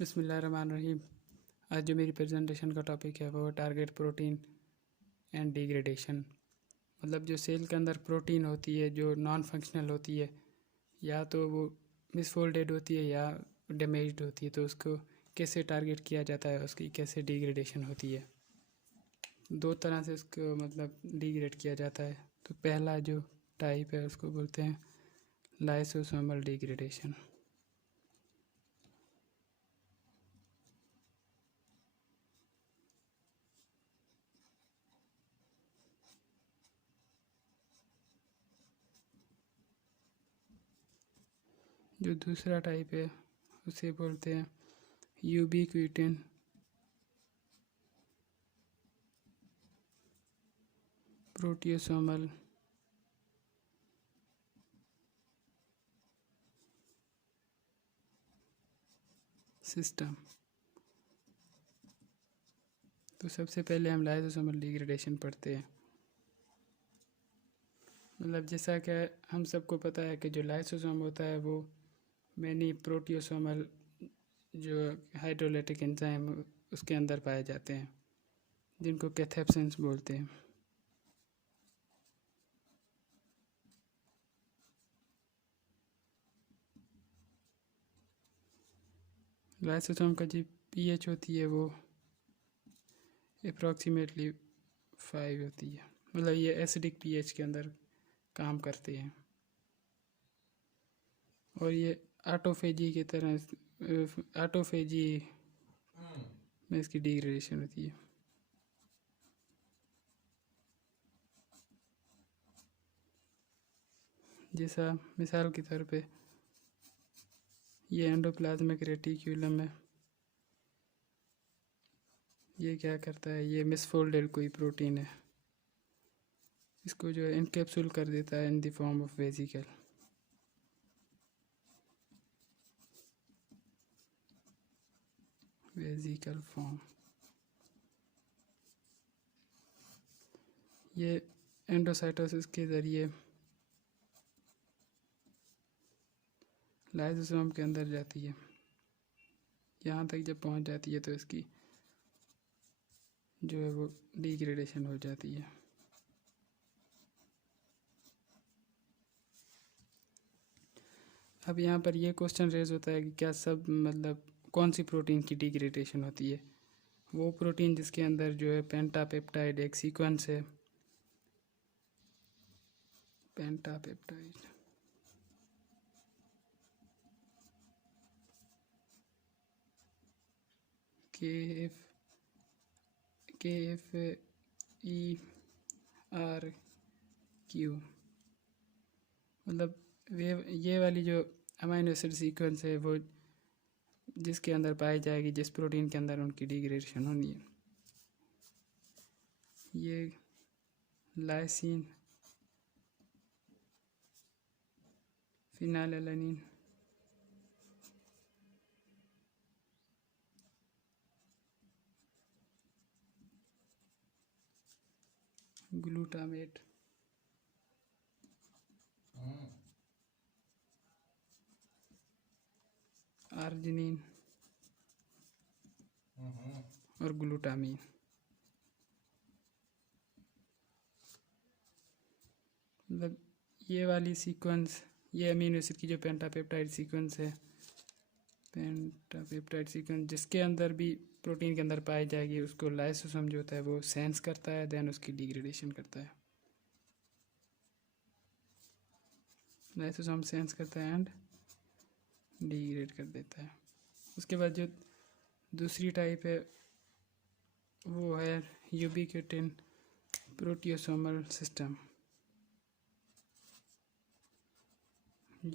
बिस्मिल्लाहिर्रहमानिर्रहीम। आज जो मेरी प्रेजेंटेशन का टॉपिक है वो टारगेट प्रोटीन एंड डिग्रेडेशन। मतलब जो सेल के अंदर प्रोटीन होती है जो नॉन फंक्शनल होती है, या तो वो मिसफोल्डेड होती है या डैमेज्ड होती है, तो उसको कैसे टारगेट किया जाता है, उसकी कैसे डिग्रेडेशन होती है। दो तरह से उसको मतलब डिग्रेड किया जाता है। तो पहला जो टाइप है उसको बोलते हैं लाइसोसोमल डिग्रेडेशन। जो दूसरा टाइप है उसे बोलते हैं यूबीक्विटिन प्रोटियोसोमल सिस्टम। तो सबसे पहले हम लाइसोसोमल डिग्रेडेशन पढ़ते हैं। मतलब जैसा कि हम सबको पता है कि जो लाइसोसोम होता है वो मैनी प्रोटियोसोमल जो हाइड्रोलाइटिक एंजाइम उसके अंदर पाए जाते हैं, जिनको कैथेप्सिन्स बोलते हैं। लाइसोसोम का जो पीएच होती है वो अप्रॉक्सीमेटली 5 होती है। मतलब ये एसिडिक पीएच के अंदर काम करते हैं और ये ऑटोफेजी की तरह ऑटोफेजी में इसकी डिग्रेडेशन होती है। जैसा मिसाल के तौर पे ये एंडोप्लाज्मिक रेटिक्यूलम है, ये क्या करता है, ये मिसफोल्डेड कोई प्रोटीन है, इसको जो है इनकैप्सूल कर देता है in the form of vesicle. Vesicle form. ये एंडोसाइटोसिस के ज़रिए लाइसोसोम के अंदर जाती है। यहाँ तक जब पहुँच जाती है तो इसकी जो है वो डिग्रेडेशन हो जाती है। अब यहाँ पर ये क्वेश्चन रेज होता है कि क्या सब मतलब कौन सी प्रोटीन की डिग्रेडेशन होती है। वो प्रोटीन जिसके अंदर जो है पेंटापेप्टाइड एक सीक्वेंस है, पेंटापेप्टाइड KFERQ। मतलब ये वाली जो अमाइनो एसिड सीक्वेंस है वो जिसके अंदर पाई जाएगी, जिस प्रोटीन के अंदर उनकी डिग्रेडेशन होनी है। ये लाइसिन, फिनाइलएलानिन, ग्लूटामेट, आर्जिनिन और ग्लूटामीन। मतलब ये वाली सीक्वेंस, ये अमीनो एसिड की जो पेंटापेप्टाइड सीक्वेंस है, पेंटापेप्टाइड सीक्वेंस जिसके अंदर भी प्रोटीन के अंदर पाई जाएगी, उसको लाइसोसोम जो होता है वो सेंस करता है, देन उसकी डिग्रेडेशन करता है। लाइसोसोम सेंस करता है एंड डिग्रेड कर देता है। उसके बाद जो दूसरी टाइप है वो है यूबीक्विटिन प्रोटियोसोमल सिस्टम।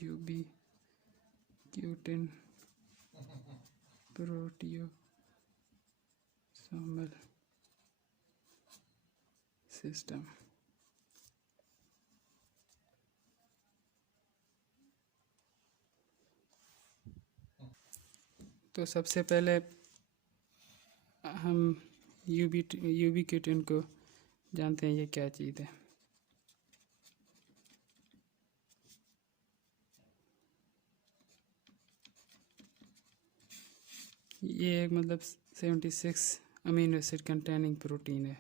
यूबीक्विटिन प्रोटियोसोमल सिस्टम। तो सबसे पहले हम यूबीक्विटिन को जानते हैं ये क्या चीज़ है। ये एक मतलब 76 अमीनो एसिड कंटेनिंग प्रोटीन है।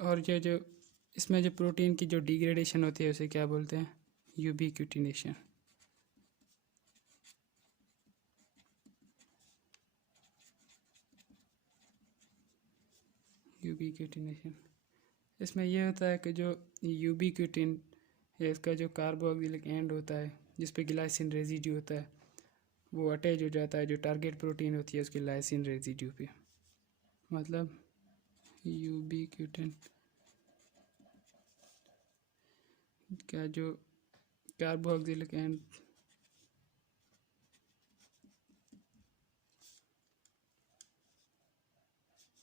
और ये जो इसमें जो प्रोटीन की जो डिग्रेडेशन होती है उसे क्या बोलते हैं? यूबिक्यूटिनेशन। यूबिक्यूटिनेशन इसमें यह होता है कि जो यूबिक्यूटिन है इसका जो कार्बोक्सिलिक एंड होता है जिस पे ग्लाइसिन रेजिड्यू होता है वो अटैच हो जाता है जो टारगेट प्रोटीन होती है उसकी लाइसिन रेजिड्यू पे। मतलब यूबिक्यूटिन का जो कार्बोक्सिलिक एंड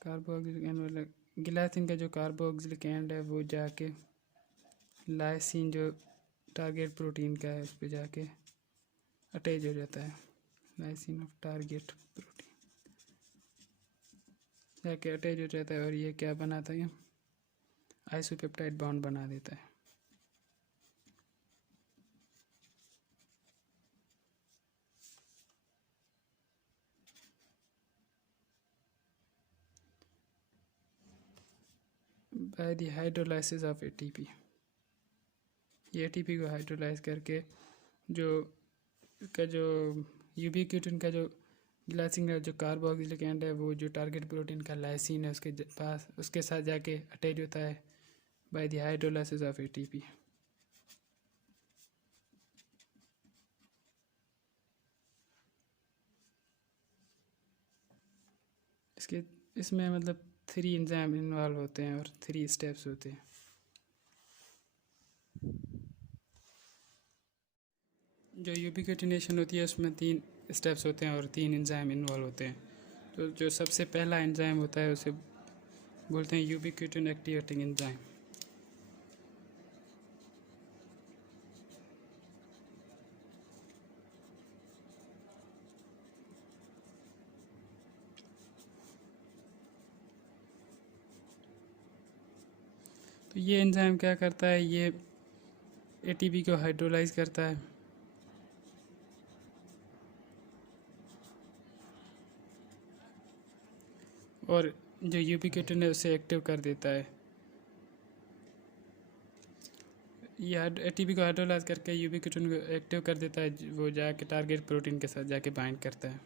मतलब ग्लाइसिन का जो कार्बोक्सिलिक एंड है वो जाके लाइसिन जो टारगेट प्रोटीन का है उस पर जाके अटैच हो जाता है। लाइसिन ऑफ टारगेट प्रोटीन जाके अटैच हो जाता है और ये क्या बनाता है? आइसोपेप्टाइड बॉन्ड बना देता है। By the hydrolysis of ATP. ये एटीपी को हाइड्रोलाइज करके जो यूबिक्यूटिन का जो ग्लाइसिन का जो कार्बोक्सिलिक एंड है वो जो टारगेट प्रोटीन का लाइसिन है उसके पास उसके साथ जाके अटैच होता है by the hydrolysis of ATP. इसमें मतलब 3 एंजाइम इन्वॉल्व होते हैं और 3 स्टेप्स होते हैं। जो यूबिक्यूटिनेशन होती है उसमें 3 स्टेप्स होते हैं और 3 एंजाइम इन्वॉल्व होते हैं। तो जो सबसे पहला एंजाइम होता है उसे बोलते हैं यूबिक्यूटिन एक्टिवेटिंग एंजाइम। तो ये एंजाइम क्या करता है? ये एटीपी को हाइड्रोलाइज करता है और जो यूबिक्यूटिन है उसे एक्टिव कर देता है। ये एटीपी को हाइड्रोलाइज करके यूबिक्यूटिन को एक्टिव कर देता है, वो जाके टारगेट प्रोटीन के साथ जाके बाइंड करता है।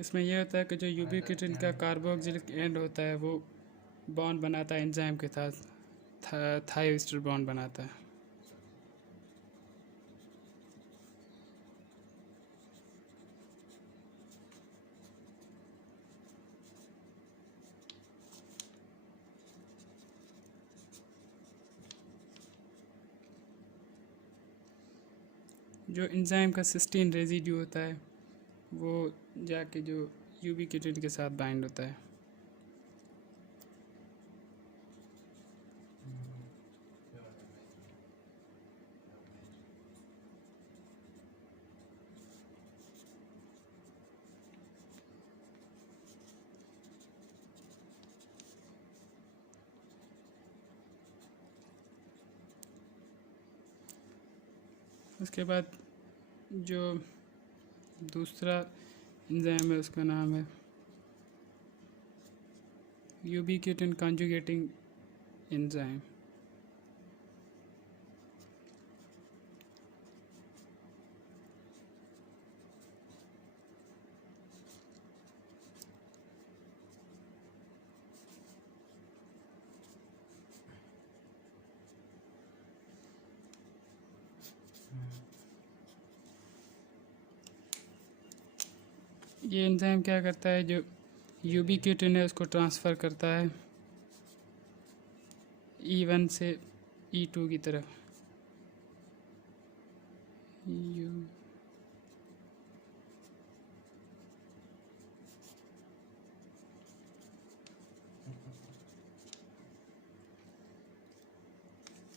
इसमें यह होता है कि जो यूबिक्यूटिन का कार्बोक्सिलिक एंड होता है वो बॉन्ड बनाता है एंजाइम के साथ, थायोस्टर बॉन्ड बनाता है। जो एंजाइम का सिस्टीन रेजिड्यू होता है वो जाके जो यूबिक्यूटिन के साथ बाइंड होता है। उसके बाद जो दूसरा एंजाइम है उसका नाम है यूबिक्यूटिन कॉन्जुगेटिंग एंजाइम। ये एंजाइम क्या करता है? जो यूबिक्यूटिन है उसको ट्रांसफ़र करता है E1 से E2 की तरफ।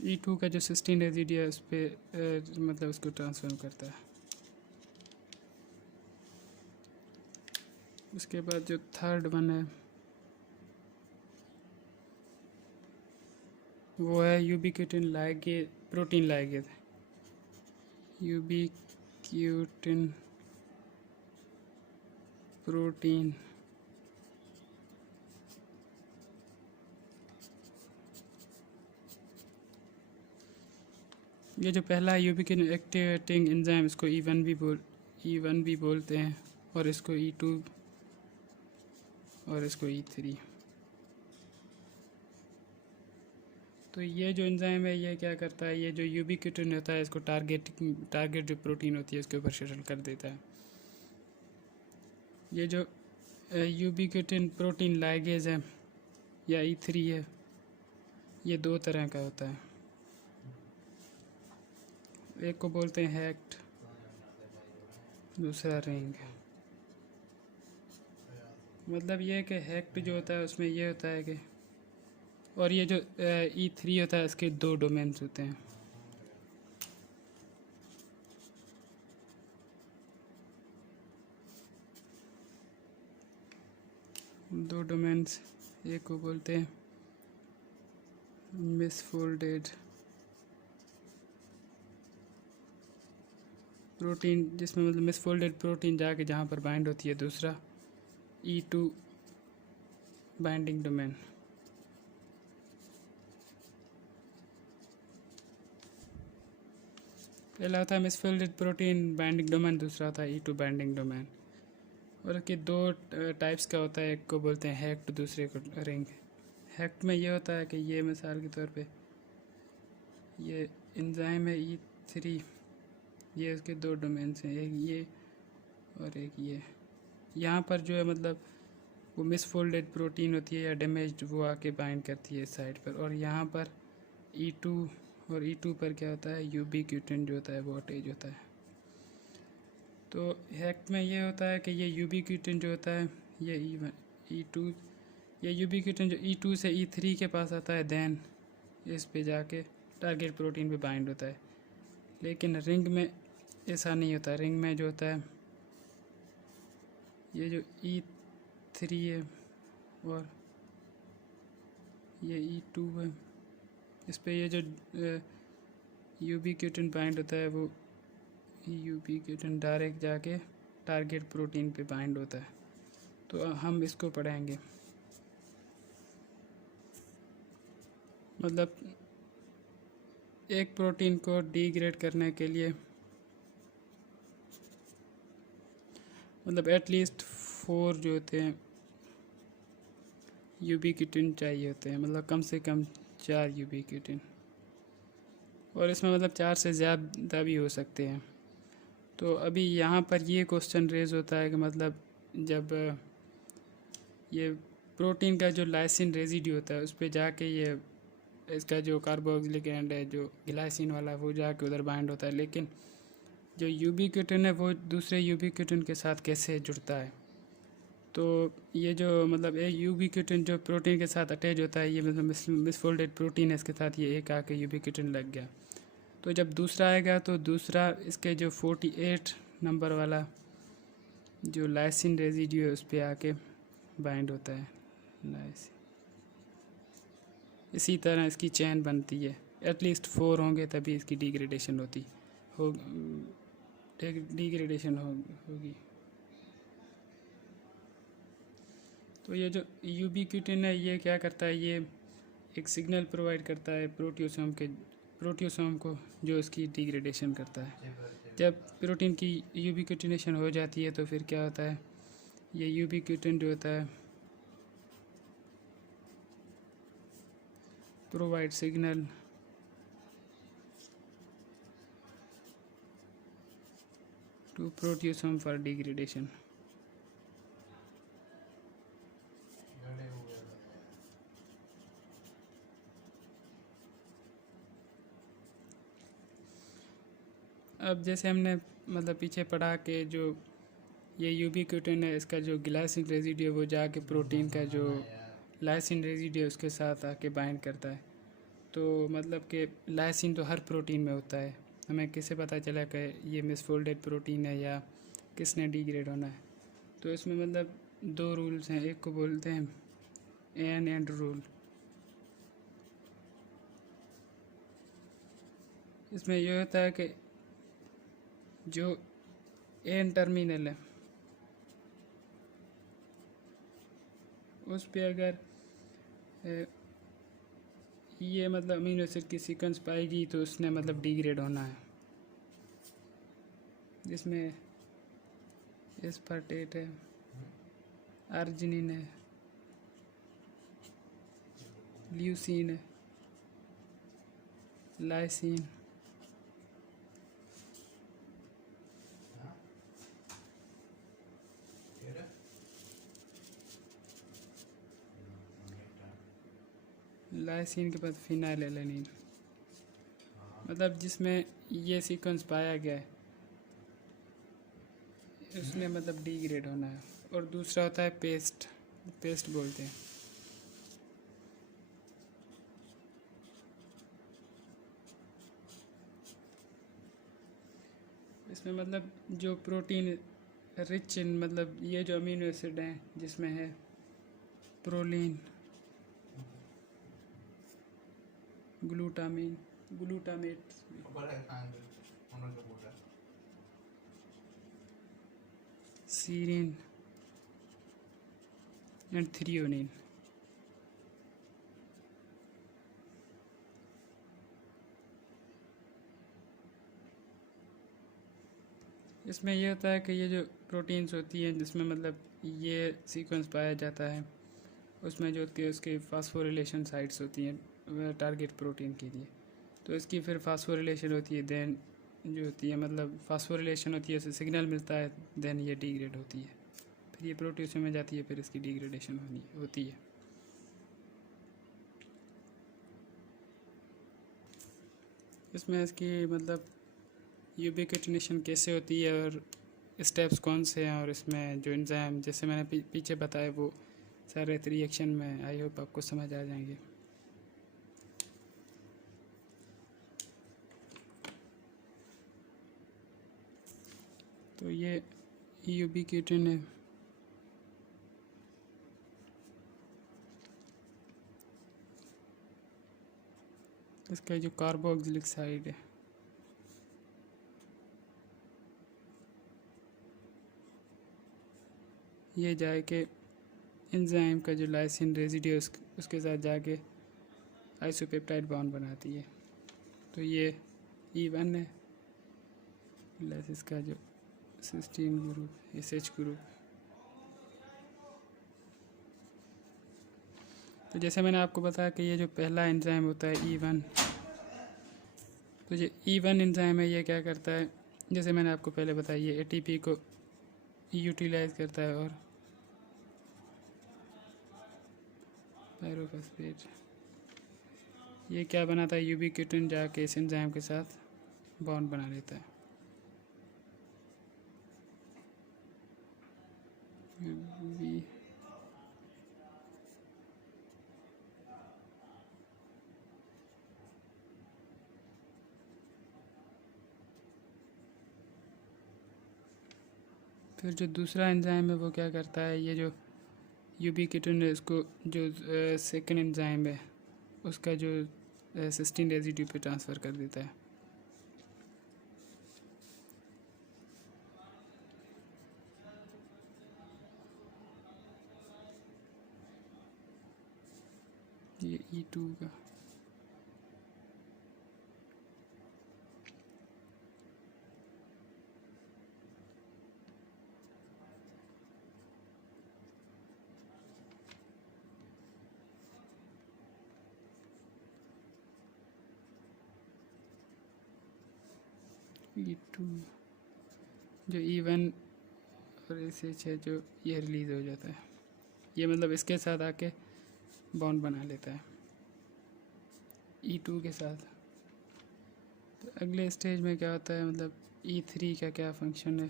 E2 का जो सिस्टीन रेजिडिया है उस पर मतलब उसको ट्रांसफर करता है। उसके बाद जो थर्ड वन है वो है ubiquitin protein ligase, ubiquitin protein ये जो पहला यूबिक्यूटिन एक्टिवेटिंग एंजाइम, इसको E1 भी बोलते हैं, और इसको E2 और इसको E3। तो ये जो एंजाइम है ये क्या करता है, ये जो यूबिक्यूटिन होता है इसको टारगेट जो प्रोटीन होती है उसके ऊपर शटल कर देता है। ये जो यूबिक्यूटिन प्रोटीन लाइगेज है या E3 है, ये दो तरह का होता है। एक को बोलते हैं हेक्ट, दूसरा रिंग। मतलब ये कि हेक्ट जो होता है उसमें ये होता है कि, और ये जो E3 होता है इसके दो डोमेन्स होते हैं। दो डोमेन्स, एक को बोलते हैं मिसफोल्डेड प्रोटीन, जिसमें मतलब मिसफोल्डेड प्रोटीन जाके जहाँ पर बाइंड होती है, दूसरा E2 बाइंडिंग डोमेन। पहला होता है मिसफोल्डेड प्रोटीन बाइंडिंग डोमेन, दूसरा होता है E2 बाइंडिंग डोमेन। और इसके दो टाइप्स का होता है, एक को बोलते हैं हेक्ट, दूसरे को रिंग। हेक्ट में ये होता है कि ये मिसाल के तौर पे ये एंजाइम है E3, ये इसके दो डोमेन्स हैं, एक ये और एक ये। यहाँ पर जो है मतलब वो मिसफोल्डेड प्रोटीन होती है या डैमेज्ड, वो आके बाइंड करती है इस साइड पर। और यहाँ पर E2 और E2 पर क्या होता है, यूबिक्यूटिन जो होता है वो अटैच होता है। तो हेक्ट में ये होता है कि ये यूबिक्यूटिन जो होता है ये E2, ये यूबिक्यूटिन जो E2 से E3 के पास आता है, देन इस पे जाके टारगेट प्रोटीन पे बाइंड होता है। लेकिन रिंग में ऐसा नहीं होता। रिंग में जो होता है ये जो E3 है और ये E2 है, इस पे ये जो यूबिक्यूटिन बाइंड होता है वो यूबिक्यूटिन डायरेक्ट जाके टारगेट प्रोटीन पे बाइंड होता है। तो हम इसको पढ़ेंगे। मतलब एक प्रोटीन को डिग्रेड करने के लिए मतलब एटलीस्ट 4 जो होते हैं यूबिक्यूटिन चाहिए होते हैं, मतलब कम से कम 4 यूबिक्यूटिन, और इसमें मतलब 4 से ज़्यादा भी हो सकते हैं। तो अभी यहाँ पर ये क्वेश्चन रेज होता है कि मतलब जब ये प्रोटीन का जो लाइसिन रेजिड्यू होता है उस पर जाके ये इसका जो कार्बोक्सिलिक एंड है जो ग्लाइसिन वाला, वो जाके उधर बाइंड होता है। लेकिन जो यूबिक्यूटिन है वो दूसरे यूबिक्यूटिन के साथ कैसे जुड़ता है, तो ये जो मतलब एक यूबिक्यूटिन जो प्रोटीन के साथ अटैच होता है, ये मतलब मिसफोल्डेड प्रोटीन है, इसके साथ ये एक आके यूबिक्यूटिन लग गया। तो जब दूसरा आएगा तो दूसरा इसके जो 48 नंबर वाला जो लाइसिन रेजिड्यू है उस पर आके बाइंड होता है लाइसिन। इसी तरह इसकी चेन बनती है, एटलीस्ट 4 होंगे तभी इसकी डिग्रेडेशन होगी। तो ये जो यूबिक्यूटिन है ये क्या करता है, ये एक सिग्नल प्रोवाइड करता है प्रोटियोसोम को जो इसकी डिग्रेडेशन करता है। जब प्रोटीन की यूबिक्यूटिनेशन हो जाती है तो फिर क्या होता है, ये यूबिक्यूटिन जो होता है provide signal to proteasome for degradation. अब जैसे हमने मतलब पीछे पढ़ा कि जो ये यूबिक्यूटिन है इसका जो ग्लाइसिन रेजिड्यू वो जाके प्रोटीन का जो लाइसिन रेजिड्यू उसके साथ आके बाइंड करता है। तो मतलब कि लाइसिन तो हर प्रोटीन में होता है, हमें कैसे पता चला कि ये मिसफोल्डेड प्रोटीन है या किसने डिग्रेड होना है। तो इसमें मतलब 2 रूल्स हैं, एक को बोलते हैं एन एंड रूल। इसमें ये होता है कि जो एन टर्मिनल है उस पे अगर ये मतलब अमीनो एसिड की सीक्वेंस पाएगी तो उसने मतलब डिग्रेड होना है, जिसमें एस्पार्टेट है, अर्जिनिन है, ल्यूसीन है, लाइसिन, लाइसिन के बाद फिनाइलएलेनिन, मतलब जिसमें ये सीक्वेंस पाया गया है उसने मतलब डिग्रेड होना है। और दूसरा होता है पेस्ट, पेस्ट बोलते हैं। इसमें मतलब जो प्रोटीन रिच इन मतलब ये जो अमीनो एसिड हैं जिसमें है proline, glutamine, glutamate, सीरिन and threonine. इसमें यह होता है कि ये जो प्रोटीन्स होती हैं जिसमें मतलब ये सीक्वेंस पाया जाता है उसमें जो कि उसके फास्फोरिलेशन साइट्स होती हैं टारगेट प्रोटीन के लिए, तो इसकी फिर फास्फोरिलेशन होती है, देन जो होती है मतलब फास्फोरिलेशन होती है, उससे सिग्नल मिलता है, देन ये डिग्रेड होती है, फिर ये प्रोटीन में जाती है, फिर इसकी डिग्रेडेशन होती है। इसमें इसकी मतलब यूबिक्विटिनेशन कैसे होती है और स्टेप्स कौन से हैं, और इसमें जो एंजाइम जैसे मैंने पीछे बताया वो सारे रिएक्शन में आई होप आपको समझ आ जाएंगे। तो ये यूबिक्विटिन है, इसका जो कार्बोक्सिलिक साइड है ये जाके एंजाइम का जो लाइसिन रेजिड्यू उसके साथ जाके आइसोपेप्टाइड बॉन्ड बनाती है। तो ये E1 है प्लस इसका जो सिस्टीन ग्रुप SH ग्रुप। तो जैसे मैंने आपको बताया कि ये जो पहला एंजाइम होता है E1, तो ये E1 एंजाइम है, ये क्या करता है जैसे मैंने आपको पहले बताया ये ATP को यूटिलाइज करता है और पायरोफॉस्फेट ये क्या बनाता है यूबिक्विटिन जाके इस एंजाइम के साथ बॉन्ड बना लेता है। फिर जो दूसरा एंजाइम है वो क्या करता है, ये जो यूबिक्विटिन है उसको जो सेकंड एंजाइम है उसका जो सिस्टीन रेजिड्यू पे ट्रांसफ़र कर देता है। ये E2 का E2 जो E1 और SH है जो ये रिलीज़ हो जाता है, ये मतलब इसके साथ आके बॉन्ड बना लेता है E2 के साथ। तो अगले स्टेज में क्या होता है मतलब E3 का क्या फंक्शन है,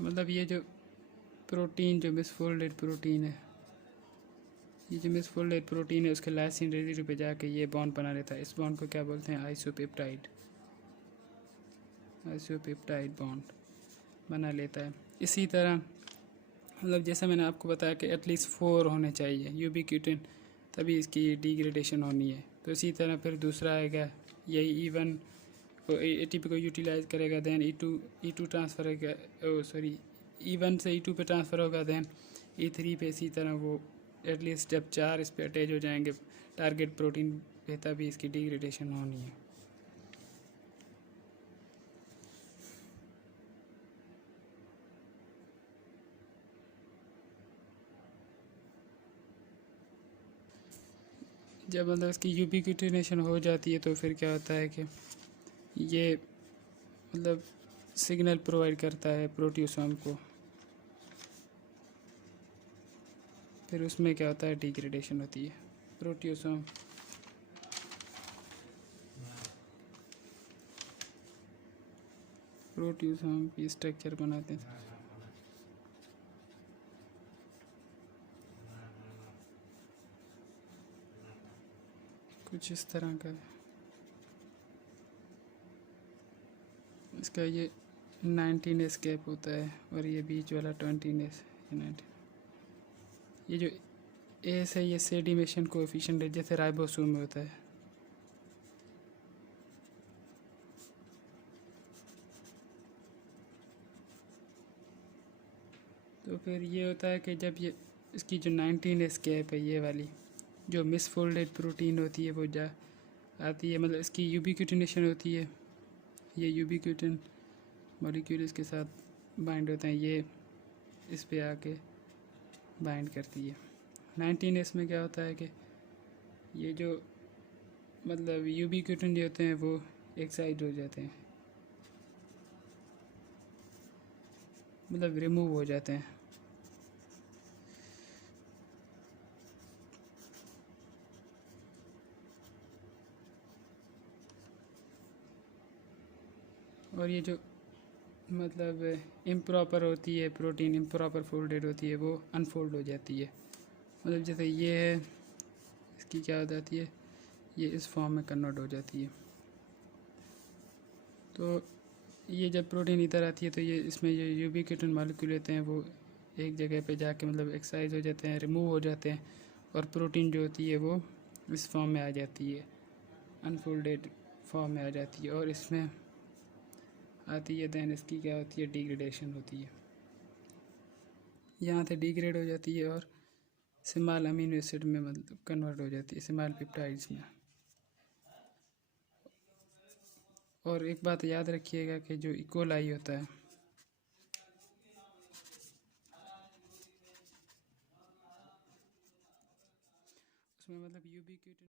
मतलब ये जो प्रोटीन जो मिसफोल्डेड प्रोटीन है, ये जो मिसफोल्डेड प्रोटीन है उसके लाइसिन रेसिड्यू पे जाके ये बॉन्ड बना लेता है। इस बॉन्ड को क्या बोलते हैं? आइसोपेप्टाइड। आइसोपेप्टाइड बॉन्ड बना लेता है। इसी तरह मतलब जैसा मैंने आपको बताया कि एटलीस्ट 4 होने चाहिए यूबिक्यूटिन, तभी इसकी डिग्रेडेशन होनी है। तो इसी तरह फिर दूसरा आएगा, यही E1 को ATP को यूटिलाइज करेगा, देन E2 ट्रांसफ़र होगा, सॉरी E1 से E2 पे ट्रांसफ़र होगा, देन E3 पे। इसी तरह वो एटलीस्ट जब 4 इस पे अटैच हो जाएंगे टारगेट प्रोटीन पे, तभी इसकी डिग्रेडेशन होनी है। जब मतलब इसकी यूबिक्यूटिनेशन हो जाती है तो फिर क्या होता है कि ये मतलब सिग्नल प्रोवाइड करता है प्रोट्यूसोम को, फिर उसमें क्या होता है? डिग्रेडेशन होती है। प्रोट्यूसोम की स्ट्रक्चर बनाते हैं कुछ इस तरह का। इसका ये 19S गैप होता है और ये बीच वाला 20S। ये जो एस है ये सेडिमेशन कोएफिशिएंट है, जैसे राइबोसोम में होता है। तो फिर ये होता है कि जब ये इसकी जो 19S गैप है, ये वाली जो मिसफोल्डेड प्रोटीन होती है वो जा आती है, मतलब इसकी यूबिक्यूटिनेशन होती है। ये यूबिक्यूटिन मॉलिक्यूल इसके साथ बाइंड होते हैं, ये इस पे आके बाइंड करती है। 19S में क्या होता है कि ये जो मतलब यूबिक्यूटिन जो होते हैं वो एक साइड हो जाते हैं, मतलब रिमूव हो जाते हैं। और ये जो मतलब इम्प्रॉपर होती है प्रोटीन, इम्प्रॉपर फोल्डेड होती है, वो अनफोल्ड हो जाती है। मतलब जैसे ये है, इसकी क्या हो जाती है? ये इस फॉर्म में कन्वर्ट हो जाती है। तो ये जब प्रोटीन इधर आती है तो ये इसमें ये यूबिक्यूटिन मॉलिक्यूल होते हैं, वो एक जगह पे जाके मतलब एक्साइज हो जाते हैं, रिमूव हो जाते हैं, और प्रोटीन जो होती है वो इस फॉर्म में आ जाती है, अनफोल्डेड फॉर्म में आ जाती है, और इसमें आती है। देन इसकी क्या होती है? डिग्रेडेशन होती है, यहाँ से डिग्रेड हो जाती है और स्मॉल अमीनो एसिड में मतलब कन्वर्ट हो जाती है, स्मॉल पेप्टाइड्स में। और एक बात याद रखिएगा कि जो इकोलाई होता है उसमें मतलब यूबिक्यूटिन